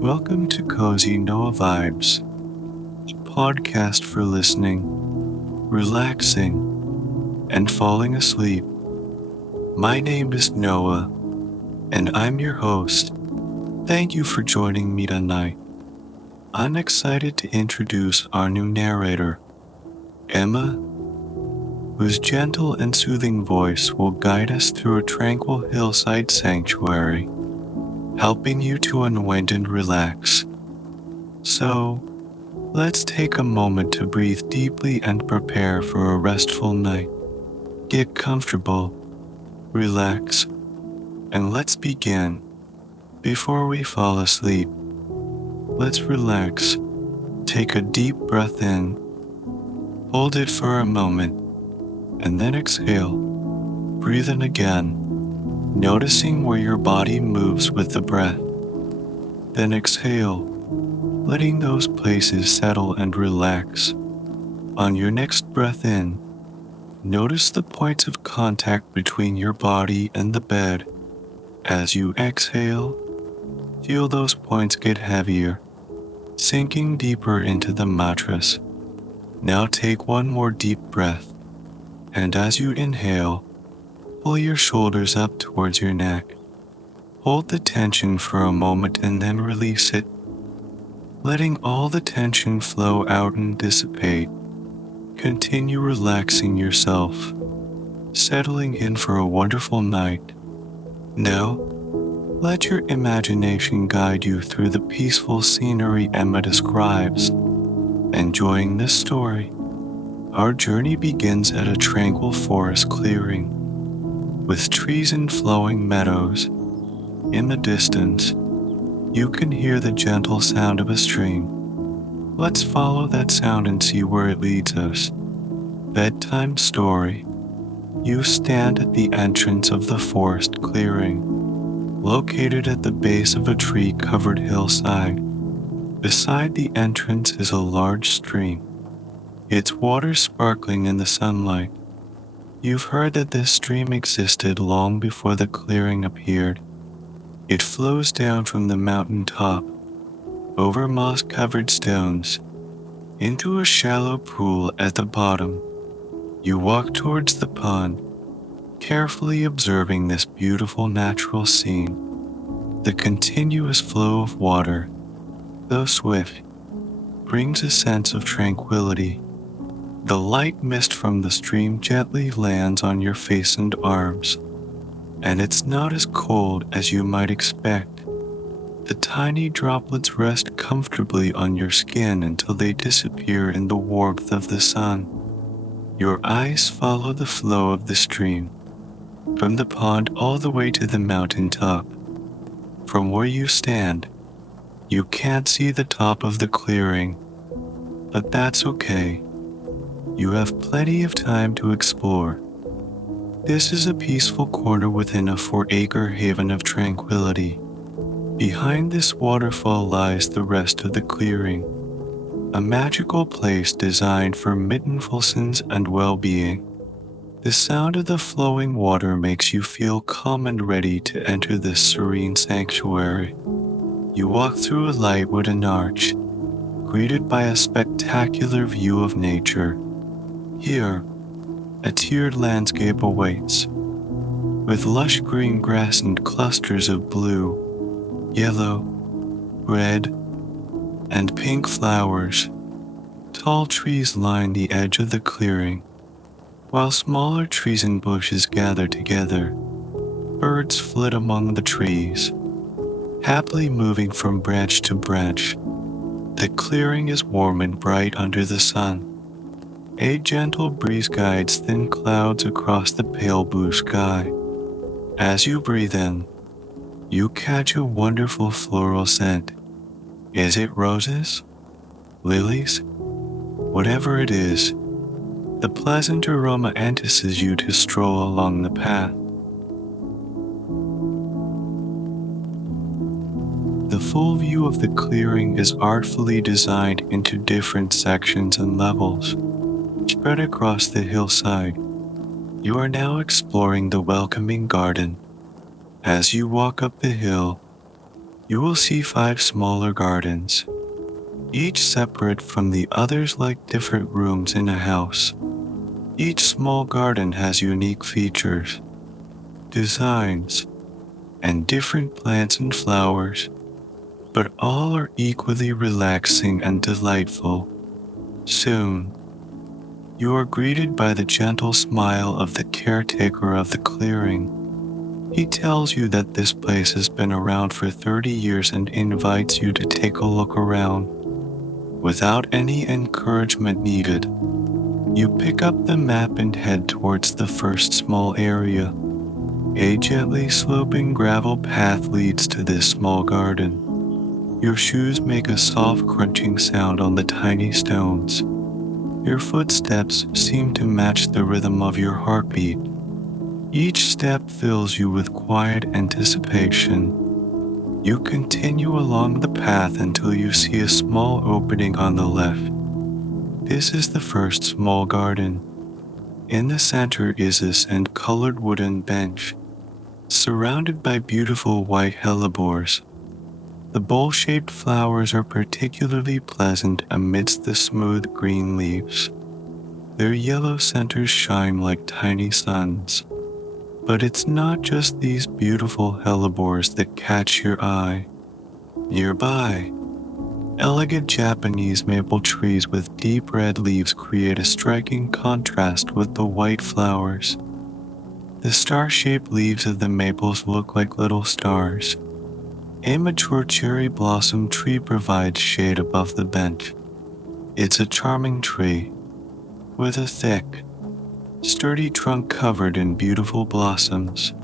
Welcome to Cozy Noah Vibes, a podcast for listening, relaxing, and falling asleep. My name is Noah, and I'm your host. Thank you for joining me tonight. I'm excited to introduce our new narrator, Emma, whose gentle and soothing voice will guide us through a tranquil hillside sanctuary, helping you to unwind and relax. So, let's take a moment to breathe deeply and prepare for a restful night. Get comfortable, relax, and let's begin. Before we fall asleep, let's relax. Take a deep breath in, hold it for a moment, and then exhale. Breathe in again, noticing where your body moves with the breath. Then exhale, letting those places settle and relax. On your next breath in, notice the points of contact between your body and the bed. As you exhale, feel those points get heavier, sinking deeper into the mattress. Now take one more deep breath, and as you inhale, pull your shoulders up towards your neck. Hold the tension for a moment and then release it, letting all the tension flow out and dissipate. Continue relaxing yourself, settling in for a wonderful night. Now, let your imagination guide you through the peaceful scenery Emma describes. Enjoying this story, our journey begins at a tranquil forest clearing, with trees and flowing meadows. In the distance, you can hear the gentle sound of a stream. Let's follow that sound and see where it leads us. Bedtime story. You stand at the entrance of the forest clearing, located at the base of a tree-covered hillside. Beside the entrance is a large stream, its water sparkling in the sunlight. You've heard that this stream existed long before the clearing appeared. It flows down from the mountain top, over moss-covered stones, into a shallow pool at the bottom. You walk towards the pond, carefully observing this beautiful natural scene. The continuous flow of water, though swift, brings a sense of tranquility. The light mist from the stream gently lands on your face and arms, and it's not as cold as you might expect. The tiny droplets rest comfortably on your skin until they disappear in the warmth of the sun. Your eyes follow the flow of the stream, from the pond all the way to the mountain top. From where you stand, you can't see the top of the clearing, but that's okay. You have plenty of time to explore. This is a peaceful corner within a 4-acre haven of tranquility. Behind this waterfall lies the rest of the clearing, a magical place designed for mindfulness and well-being. The sound of the flowing water makes you feel calm and ready to enter this serene sanctuary. You walk through a light wooden arch, greeted by a spectacular view of nature. Here, a tiered landscape awaits, with lush green grass and clusters of blue, yellow, red, and pink flowers. Tall trees line the edge of the clearing, while smaller trees and bushes gather together. Birds flit among the trees, happily moving from branch to branch. The clearing is warm and bright under the sun. A gentle breeze guides thin clouds across the pale blue sky. As you breathe in, you catch a wonderful floral scent. Is it roses? Lilies? Whatever it is, the pleasant aroma entices you to stroll along the path. The full view of the clearing is artfully designed into different sections and levels, spread across the hillside. You are now exploring the welcoming garden. As you walk up the hill, You will see 5 smaller gardens, each separate from the others like different rooms in a house. Each small garden has unique features, designs, and different plants and flowers, but all are equally relaxing and delightful. Soon, you are greeted by the gentle smile of the caretaker of the clearing. He tells you that this place has been around for 30 years and invites you to take a look around. Without any encouragement needed, you pick up the map and head towards the first small area. A gently sloping gravel path leads to this small garden. Your shoes make a soft crunching sound on the tiny stones. Your footsteps seem to match the rhythm of your heartbeat. Each step fills you with quiet anticipation. You continue along the path until you see a small opening on the left. This is the first small garden. In the center is a sand-colored wooden bench, surrounded by beautiful white hellebores. The bowl-shaped flowers are particularly pleasant amidst the smooth green leaves. Their yellow centers shine like tiny suns. But it's not just these beautiful hellebores that catch your eye. Nearby, elegant Japanese maple trees with deep red leaves create a striking contrast with the white flowers. The star-shaped leaves of the maples look like little stars. A mature cherry blossom tree provides shade above the bench. It's a charming tree, with a thick, sturdy trunk covered in beautiful blossoms.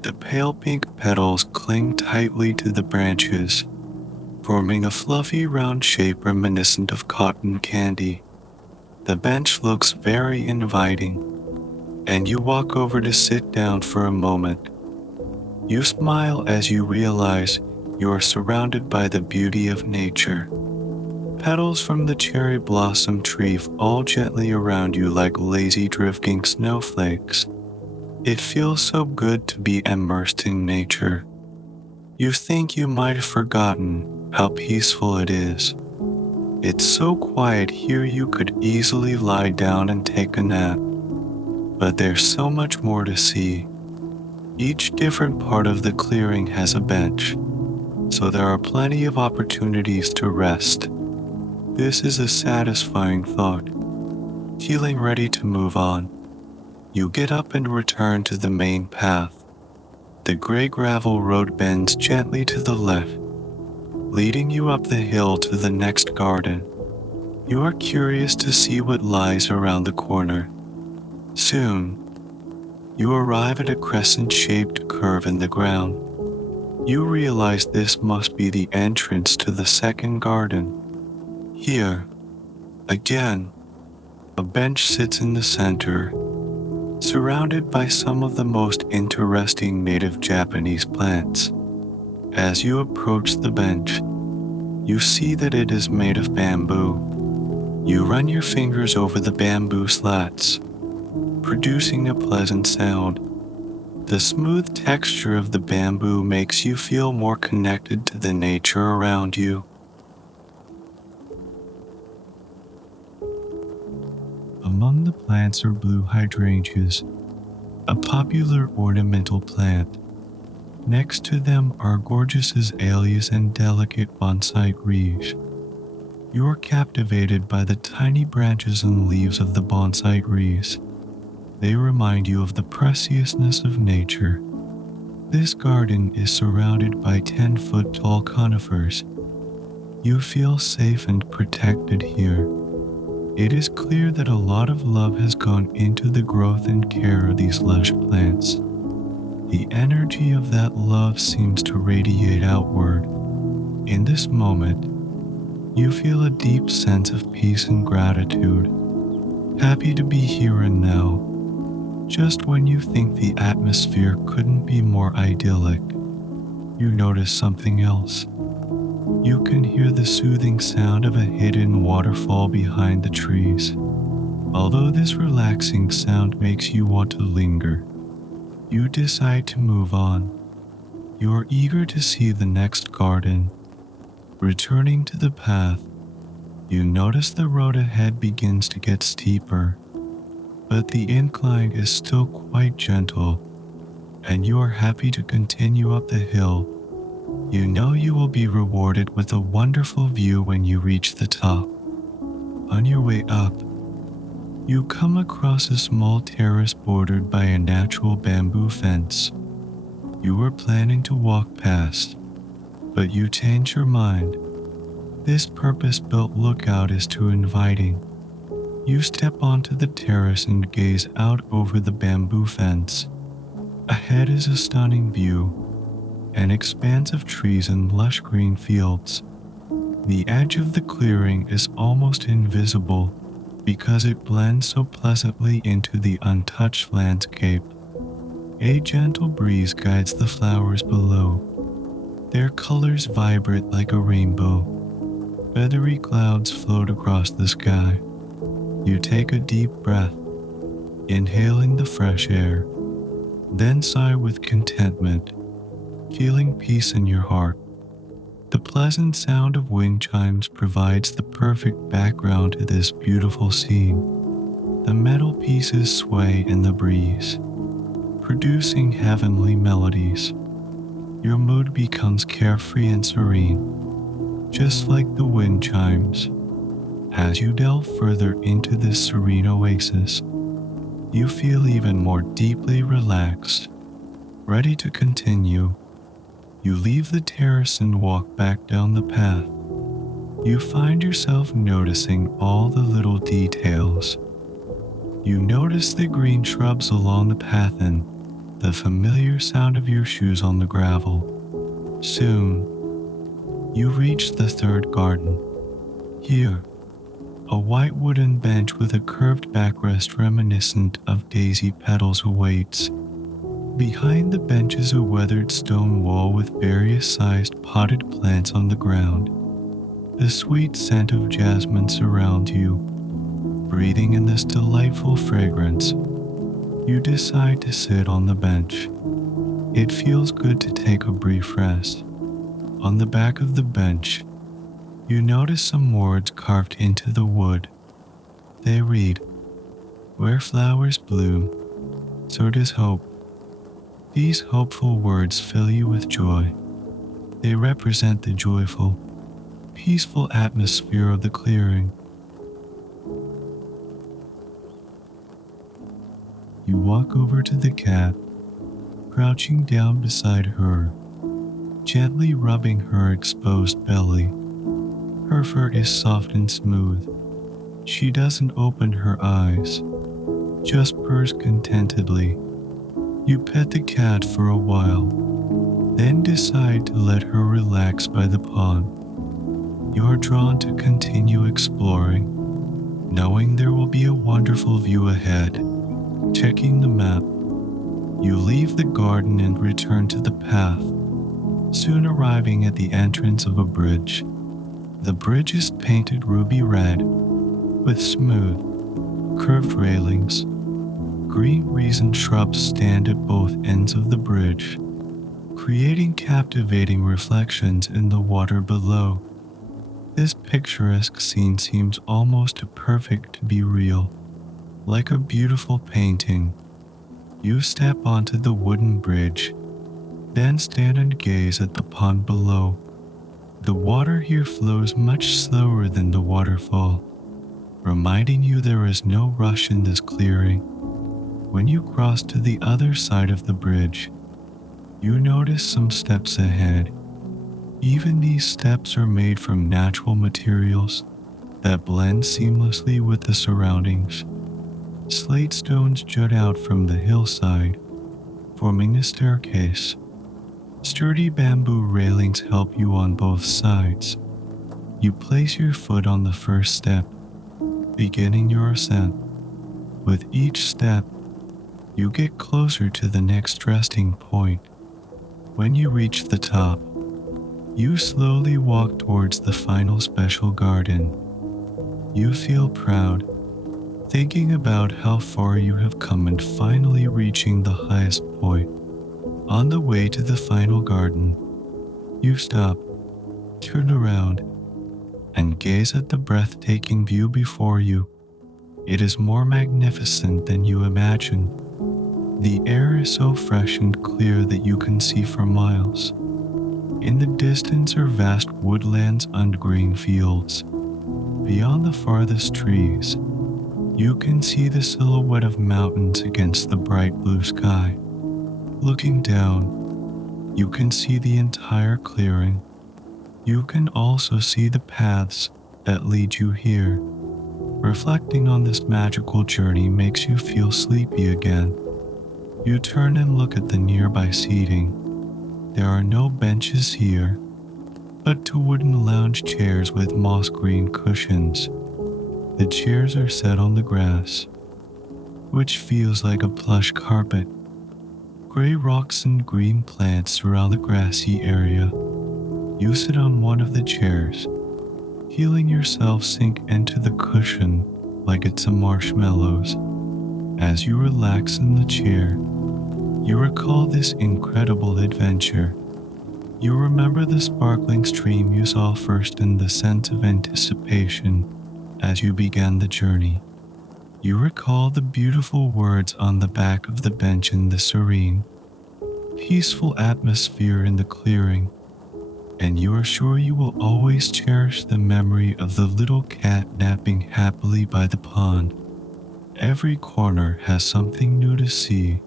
The pale pink petals cling tightly to the branches, forming a fluffy round shape reminiscent of cotton candy. The bench looks very inviting, and you walk over to sit down for a moment. You smile as you realize you are surrounded by the beauty of nature. Petals from the cherry blossom tree fall gently around you like lazy drifting snowflakes. It feels so good to be immersed in nature. You think you might have forgotten how peaceful it is. It's so quiet here you could easily lie down and take a nap. But there's so much more to see. Each different part of the clearing has a bench, so there are plenty of opportunities to rest. This is a satisfying thought. Feeling ready to move on, you get up and return to the main path. The gray gravel road bends gently to the left, leading you up the hill to the next garden. You are curious to see what lies around the corner. Soon, you arrive at a crescent-shaped curve in the ground. You realize this must be the entrance to the second garden. Here, again, a bench sits in the center, surrounded by some of the most interesting native Japanese plants. As you approach the bench, you see that it is made of bamboo. You run your fingers over the bamboo slats, producing a pleasant sound. The smooth texture of the bamboo makes you feel more connected to the nature around you. Among the plants are blue hydrangeas, a popular ornamental plant. Next to them are gorgeous azaleas and delicate bonsai trees. You are captivated by the tiny branches and leaves of the bonsai trees. They remind you of the preciousness of nature. This garden is surrounded by 10-foot-tall conifers. You feel safe and protected here. It is clear that a lot of love has gone into the growth and care of these lush plants. The energy of that love seems to radiate outward. In this moment, you feel a deep sense of peace and gratitude, happy to be here and now. Just when you think the atmosphere couldn't be more idyllic, you notice something else. You can hear the soothing sound of a hidden waterfall behind the trees. Although this relaxing sound makes you want to linger, you decide to move on. You're eager to see the next garden. Returning to the path, you notice the road ahead begins to get steeper, but the incline is still quite gentle, and you are happy to continue up the hill. You know you will be rewarded with a wonderful view when you reach the top. On your way up, you come across a small terrace bordered by a natural bamboo fence. You were planning to walk past, but you change your mind. This purpose-built lookout is too inviting. You step onto the terrace and gaze out over the bamboo fence. Ahead is a stunning view, an expanse of trees and lush green fields. The edge of the clearing is almost invisible because it blends so pleasantly into the untouched landscape. A gentle breeze guides the flowers below, their colors vibrate like a rainbow. Feathery clouds float across the sky. You take a deep breath, inhaling the fresh air, then sigh with contentment, feeling peace in your heart. The pleasant sound of wind chimes provides the perfect background to this beautiful scene. The metal pieces sway in the breeze, producing heavenly melodies. Your mood becomes carefree and serene, just like the wind chimes. As you delve further into this serene oasis, you feel even more deeply relaxed, ready to continue. You leave the terrace and walk back down the path. You find yourself noticing all the little details. You notice the green shrubs along the path and the familiar sound of your shoes on the gravel. Soon, you reach the third garden. Here, a white wooden bench with a curved backrest reminiscent of daisy petals awaits. Behind the bench is a weathered stone wall with various sized potted plants on the ground. The sweet scent of jasmine surrounds you. Breathing in this delightful fragrance, you decide to sit on the bench. It feels good to take a brief rest. On the back of the bench, you notice some words carved into the wood. They read, "Where flowers bloom, so does hope." These hopeful words fill you with joy. They represent the joyful, peaceful atmosphere of the clearing. You walk over to the cat, crouching down beside her, gently rubbing her exposed belly. Her fur is soft and smooth. She doesn't open her eyes, just purrs contentedly. You pet the cat for a while, then decide to let her relax by the pond. You're drawn to continue exploring, knowing there will be a wonderful view ahead. Checking the map, you leave the garden and return to the path, soon arriving at the entrance of a bridge. The bridge is painted ruby red, with smooth, curved railings. Green resin shrubs stand at both ends of the bridge, creating captivating reflections in the water below. This picturesque scene seems almost too perfect to be real, like a beautiful painting. You step onto the wooden bridge, then stand and gaze at the pond below. The water here flows much slower than the waterfall, reminding you there is no rush in this clearing. When you cross to the other side of the bridge, you notice some steps ahead. Even these steps are made from natural materials that blend seamlessly with the surroundings. Slate stones jut out from the hillside, forming a staircase. Sturdy bamboo railings help you on both sides. You place your foot on the first step, beginning your ascent. With each step, you get closer to the next resting point. When you reach the top, you slowly walk towards the final special garden. You feel proud, thinking about how far you have come and finally reaching the highest point. On the way to the final garden, you stop, turn around, and gaze at the breathtaking view before you. It is more magnificent than you imagine. The air is so fresh and clear that you can see for miles. In the distance are vast woodlands and green fields. Beyond the farthest trees, you can see the silhouette of mountains against the bright blue sky. Looking down, you can see the entire clearing. You can also see the paths that lead you here. Reflecting on this magical journey makes you feel sleepy again. You turn and look at the nearby seating. There are no benches here, but two wooden lounge chairs with moss green cushions. The chairs are set on the grass, which feels like a plush carpet. Gray rocks and green plants surround the grassy area. You sit on one of the chairs, feeling yourself sink into the cushion like it's a marshmallows. As you relax in the chair, you recall this incredible adventure. You remember the sparkling stream you saw first and the sense of anticipation as you began the journey. You recall the beautiful words on the back of the bench in the serene, peaceful atmosphere in the clearing, and you are sure you will always cherish the memory of the little cat napping happily by the pond. Every corner has something new to see,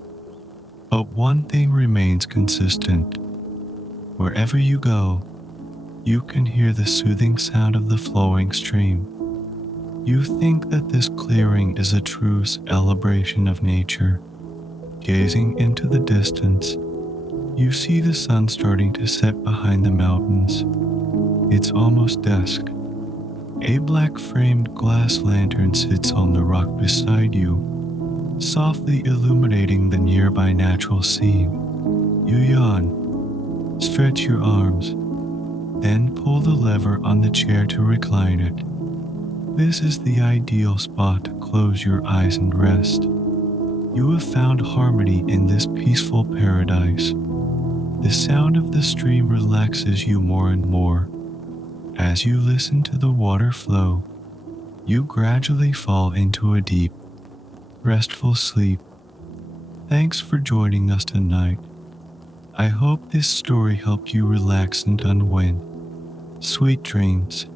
but one thing remains consistent. Wherever you go, you can hear the soothing sound of the flowing stream. You think that this clearing is a true celebration of nature. Gazing into the distance, you see the sun starting to set behind the mountains. It's almost dusk. A black-framed glass lantern sits on the rock beside you, softly illuminating the nearby natural scene. You yawn, stretch your arms, then pull the lever on the chair to recline it. This is the ideal spot to close your eyes and rest. You have found harmony in this peaceful paradise. The sound of the stream relaxes you more and more. As you listen to the water flow, you gradually fall into a deep, restful sleep. Thanks for joining us tonight. I hope this story helped you relax and unwind. Sweet dreams.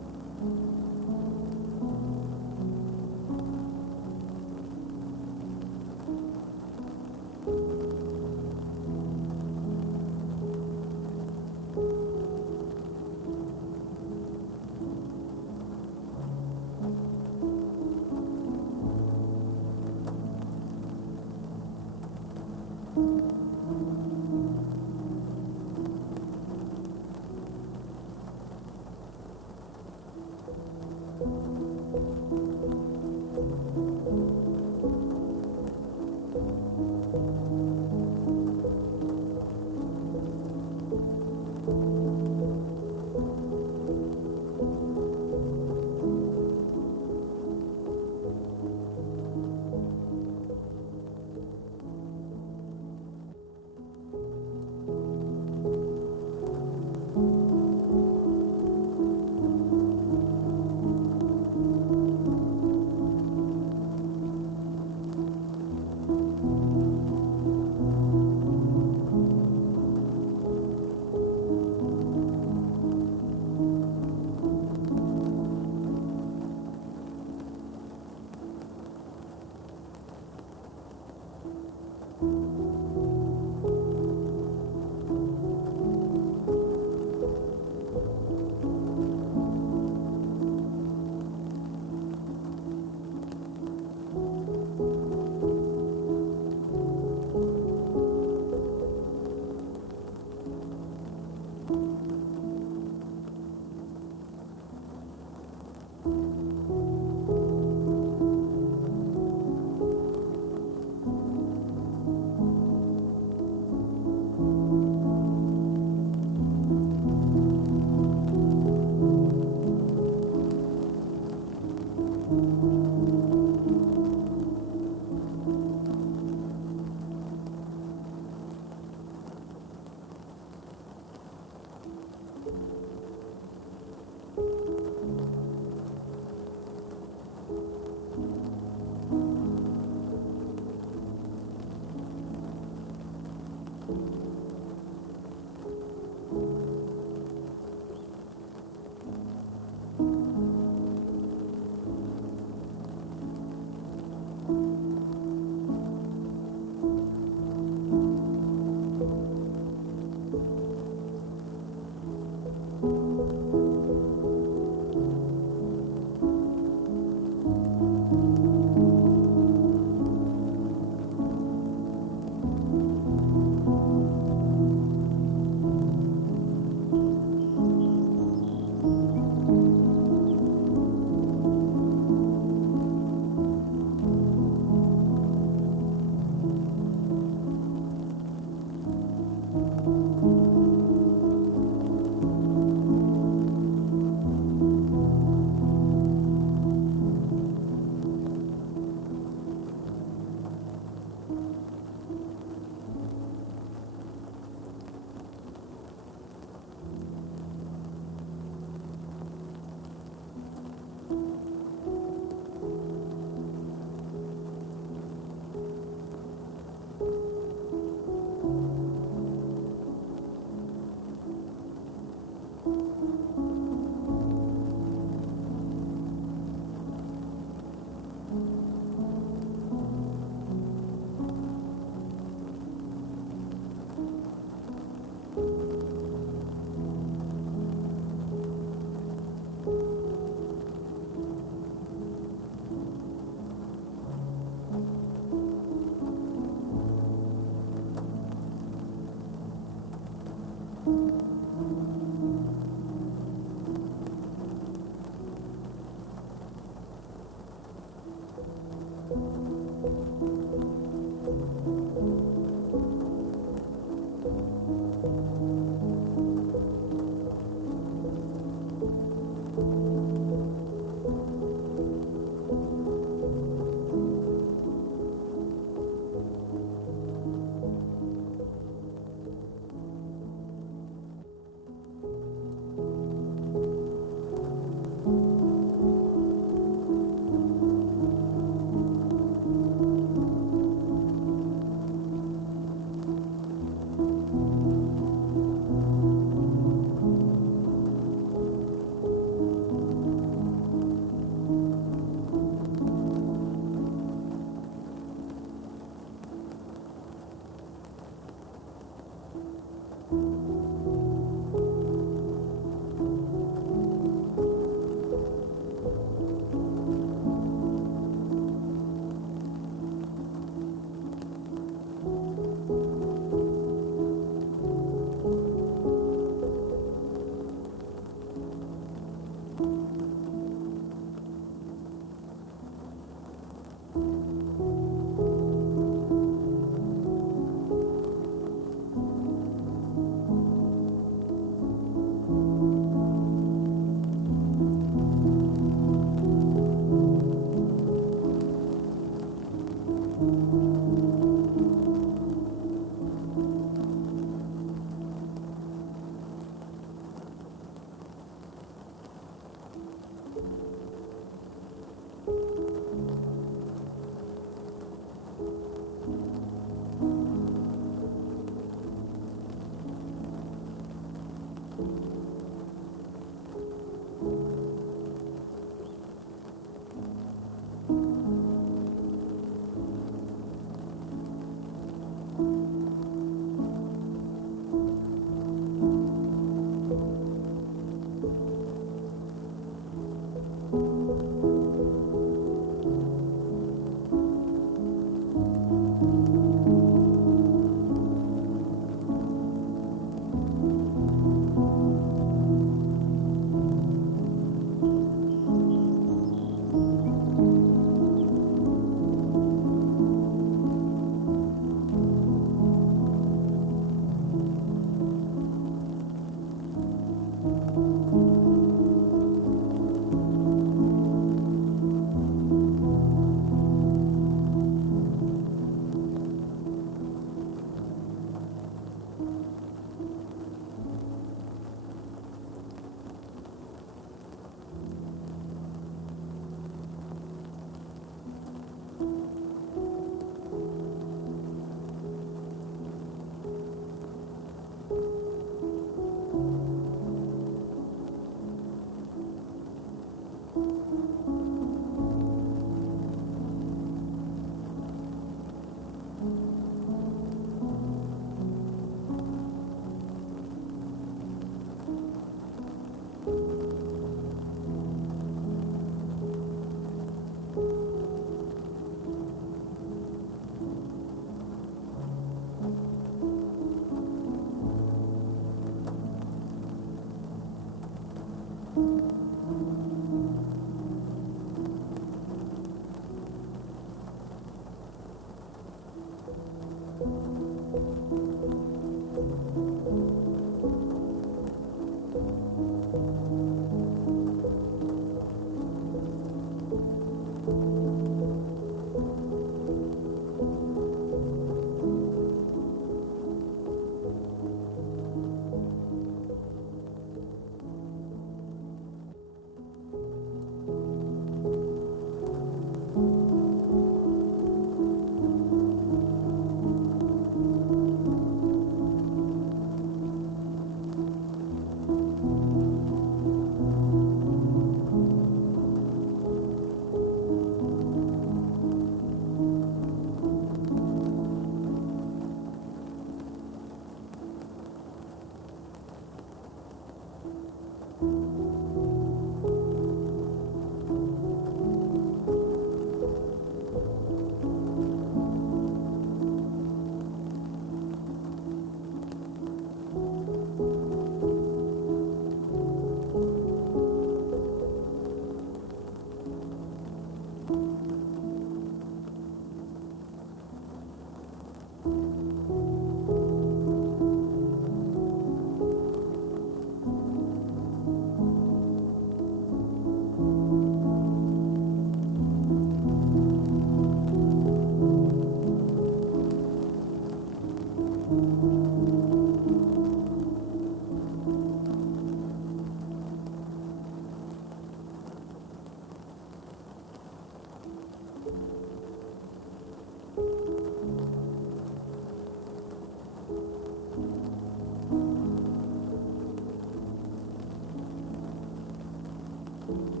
you.